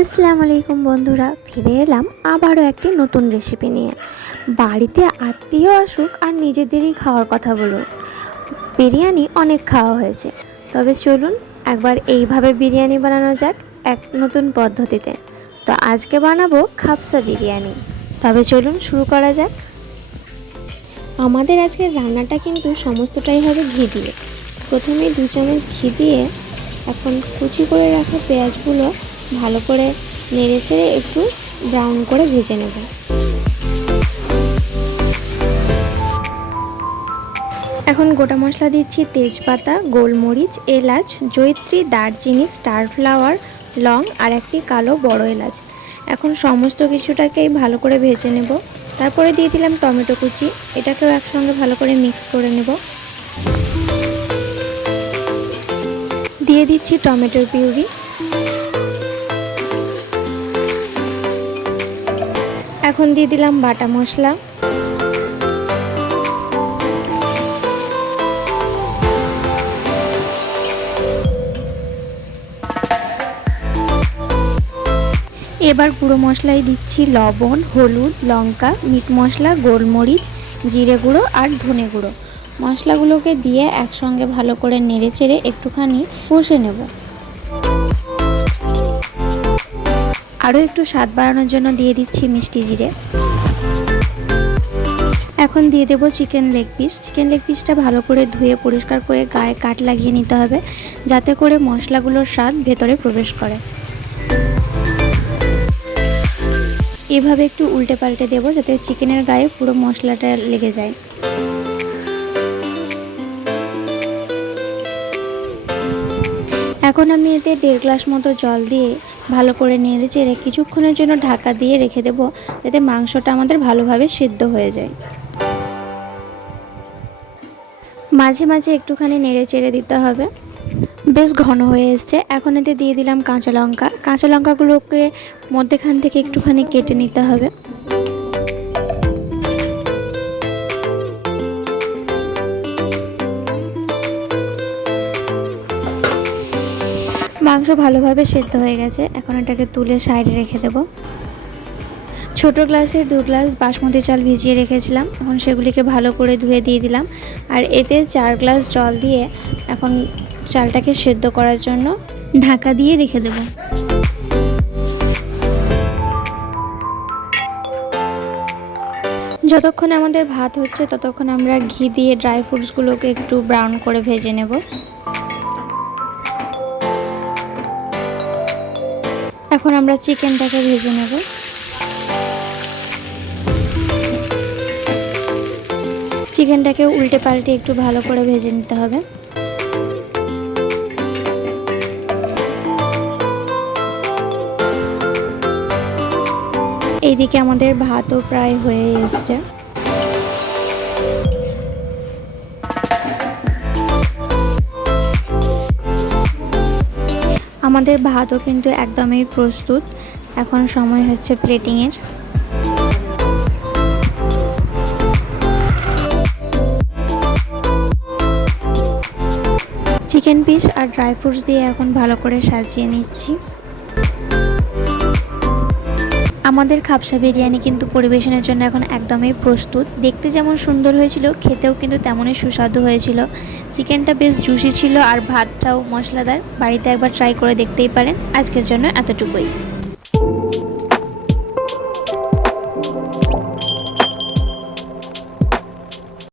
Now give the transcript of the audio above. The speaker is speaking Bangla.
আসসালামু আলাইকুম বন্ধুরা, ফিরে এলাম আবারও একটি নতুন রেসিপি নিয়ে। বাড়িতে আত্মীয় আসুক আর নিজেদেরই খাওয়ার কথা বলুন। বিরিয়ানি অনেক খাওয়া হয়েছে। তবে চলুন একবার এইভাবে বিরিয়ানি বানানো যাক এক নতুন পদ্ধতিতে। তো আজকে বানাবো খাপসা বিরিয়ানি। তবে চলুন শুরু করা যাক। আমাদের আজকের রান্নাটা কিন্তু সমস্তটাই হবে ঘি দিয়ে। প্রথমে দু চামচ ঘি দিয়ে এখন কুচি করে রাখা পেঁয়াজগুলো ভালো করে নেড়ে চেড়ে একটু ব্রাউন করে ভেজে নেব। এখন গোটা মশলা দিচ্ছি তেজপাতা, গোলমরিচ, এলাচ জৈত্রী দারচিনি স্টার ফ্লাওয়ার লং আর একটি কালো বড় এলাচ। এখন সমস্ত কিছুটাকেই ভালো করে ভেজে নেব। তারপরে দিয়ে দিলাম টমেটো কুচি। এটাকেও একসঙ্গে ভালো করে মিক্স করে নেব। দিয়ে দিচ্ছি টমেটোর পিউরি। এখন দিয়ে দিলাম বাটা মশলা। এবার গুঁড়ো মশলায় দিচ্ছি লবণ, হলুদ, লঙ্কা, মিট মশলা, গোলমরিচ, জিরে গুঁড়ো আর ধনে গুঁড়ো। মশলাগুলোকে দিয়ে একসঙ্গে ভালো করে নেড়ে চেড়ে একটুখানি কষে নেব। আরও একটু স্বাদ বাড়ানোর জন্য দিয়ে দিচ্ছি মিষ্টি জিরে। এখন দিয়ে দেবো chicken leg piece. Chicken leg পিসটা ভালো করে ধুয়ে পরিষ্কার করে গায়ে কাট লাগিয়ে নিতে হবে, যাতে করে মশলাগুলোর স্বাদ ভেতরে প্রবেশ করে। এভাবে একটু উল্টে পাল্টে দেবো যাতে চিকেনের গায়ে পুরো মশলাটা লেগে যায়। এখন আমি এতে দেড় গ্লাস মতো জল দিয়ে ভালো করে নেড়ে চেড়ে কিছুক্ষণের জন্য ঢাকা দিয়ে রেখে দেব, যাতে মাংসটা আমাদের ভালোভাবে সিদ্ধ হয়ে যায়। মাঝে মাঝে একটুখানি নেড়ে চেড়ে দিতে হবে। বেশ ঘন হয়ে এসছে। এখন এতে দিয়ে দিলাম কাঁচা লঙ্কা। কাঁচা লঙ্কাগুলোকে মধ্যেখান থেকে একটুখানি কেটে নিতে হবে। মাংস ভালোভাবে সেদ্ধ হয়ে গেছে। এখন এটাকে তুলে সাইডে রেখে দেব। ছোট গ্লাসের দু গ্লাস বাসমতি চাল ভিজিয়ে রেখেছিলাম। এখন সেগুলিকে ভালো করে ধুয়ে দিয়ে দিলাম। আর এতে চার গ্লাস জল দিয়ে এখন চালটাকে সেদ্ধ করার জন্য ঢাকা দিয়ে রেখে দেব। যতক্ষণ আমাদের ভাত হচ্ছে, ততক্ষণ আমরা ঘি দিয়ে ড্রাই ফ্রুটসগুলোকে একটু ব্রাউন করে ভেজে নেব। এখন আমরা চিকেনটাকে ভেজে নেব। চিকেনটাকে উল্টে পাল্টে একটু ভালো করে ভেজে নিতে হবে। এইদিকে আমাদের ভাতও প্রায় হয়ে এসছে। আমাদের ভাতও কিন্তু একদমই প্রস্তুত। এখন সময় হচ্ছে প্লেটিংয়ের চিকেন পিস আর ড্রাই ফ্রুটস দিয়ে এখন ভালো করে সাজিয়ে নিচ্ছি। আমাদের খাপসা বিরিয়ানি কিন্তু পরিবেশনের জন্য এখন একদমই প্রস্তুত। দেখতে যেমন সুন্দর হয়েছিল, খেতেও কিন্তু তেমনই সুস্বাদু হয়েছিল। চিকেনটা বেশ জুসি ছিল আর ভাতটাও মশলাদার। বাড়িতে একবার ট্রাই করে দেখতেই পারেন। আজকের জন্য এতটুকুই।